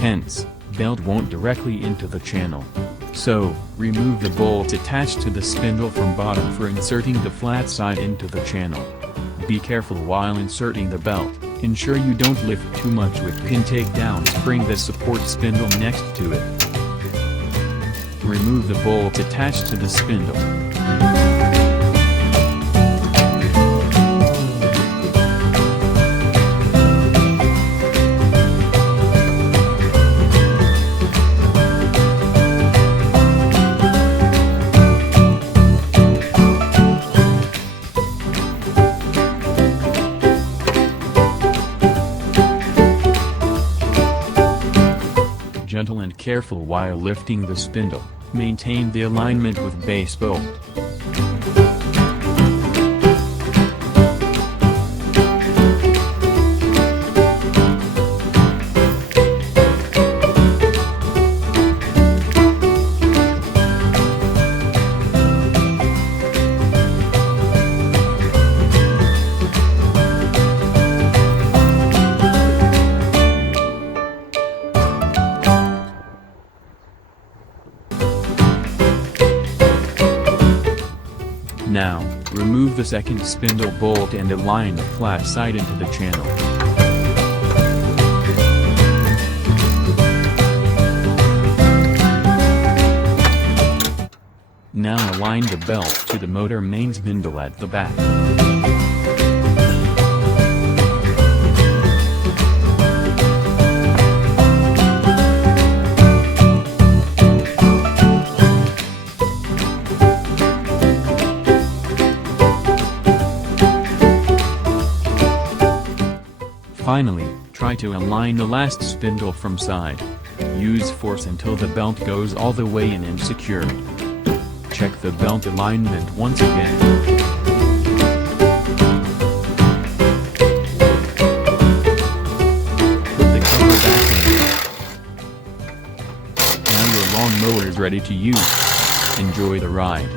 hence, belt won't directly into the channel. So, remove the bolt attached to the spindle from bottom for inserting the flat side into the channel. Be careful while inserting the belt, ensure you don't lift too much with pin takedown. Spring the support spindle next to it. Remove the bolt attached to the spindle. Gentle and careful while lifting the spindle, maintain the alignment with base bolt. Now, remove the second spindle bolt and align the flat side into the channel. Now align the belt to the motor main spindle at the back. Finally, try to align the last spindle from side. Use force until the belt goes all the way in and secured. Check the belt alignment once again. Put the cover back in. Now your lawnmower is ready to use. Enjoy the ride.